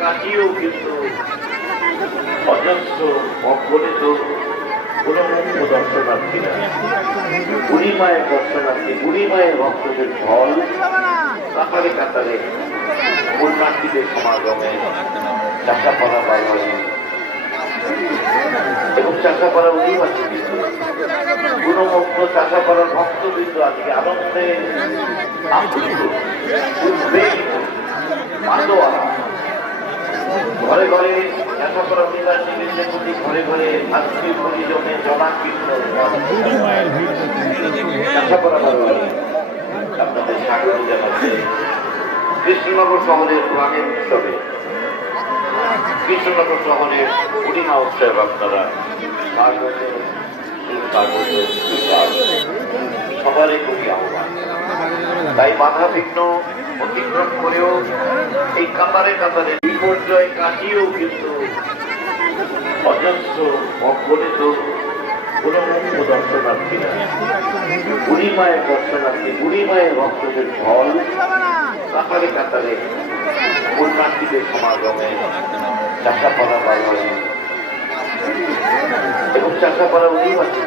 কাটিয়েও কিন্তু অজস্র অগণিত গুণমুগ্ধ দর্শনার্থীরা। বুড়ি মায়ের দর্শনার্থী বুড়ি মায়ের ভক্তদের ঢল কাতারে কাতারে পুণ্যার্থীদের সমাগমে চাষাপাড়া বাঙালি এবং চাষাপাড়া অধিবাসী গুণমুগ্ধ চাষাপাড়ার ভক্তবৃন্দ আজকে আনন্দে আপ্লুত উদ্বেলিত ঘরে ঘরে চাষাপাড়া অধিবাসীদের প্রতি ঘরে ঘরে আত্মীয় পরিজনে আপনাদের স্বাগত জানাচ্ছে। কৃষ্ণনগর শহরের প্রাণের উৎসবে। কৃষ্ণনগর শহরের পূর্ণিমা উৎসব আপনারা সবারই খুবই আহ্বান। তাই বাধা বিঘ্ন অতিক্রম করেও এই কাতারে কাতারে বিপর্যয় কাটিয়েও কিন্তু অজস্র অগণিত গুণমুগ্ধ দর্শনার্থীরা বুড়ি মায়ের দর্শনার্থী বুড়ি মায়ের ভক্তদের ঢল কাতারে কাতারে পুণ্যার্থীদের সমাগমে চাষাপাড়া বাঙালি এবং চাষাপাড়া অধিবাসী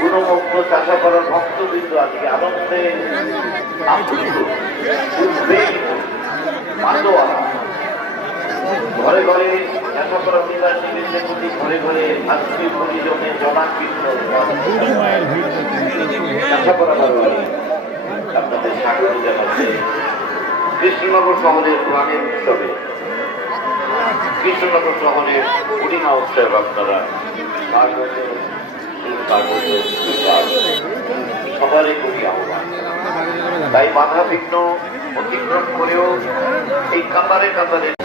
গুণমুগ্ধ চাষাপাড়ার ভক্তবৃন্দ আজকে আনন্দে আপ্লুত। ঘরে ঘরে চাষাপাড়া অধিবাসীদের প্রতি ঘরে ঘরে আত্মীয় পরিজনে জনাকৃষ্ণ চাষাপাড়া বাঙালি আপনাদের স্বাগত জানাচ্ছে। কৃষ্ণনগর শহরের প্রাণের উৎসবে। কৃষ্ণনগর শহরের পূর্ণিমা উৎসব আপনারা সবারই করি আহ্বান। তাই বাধা বিঘ্ন অতিক্রম করেও এই কাতারে কাতারে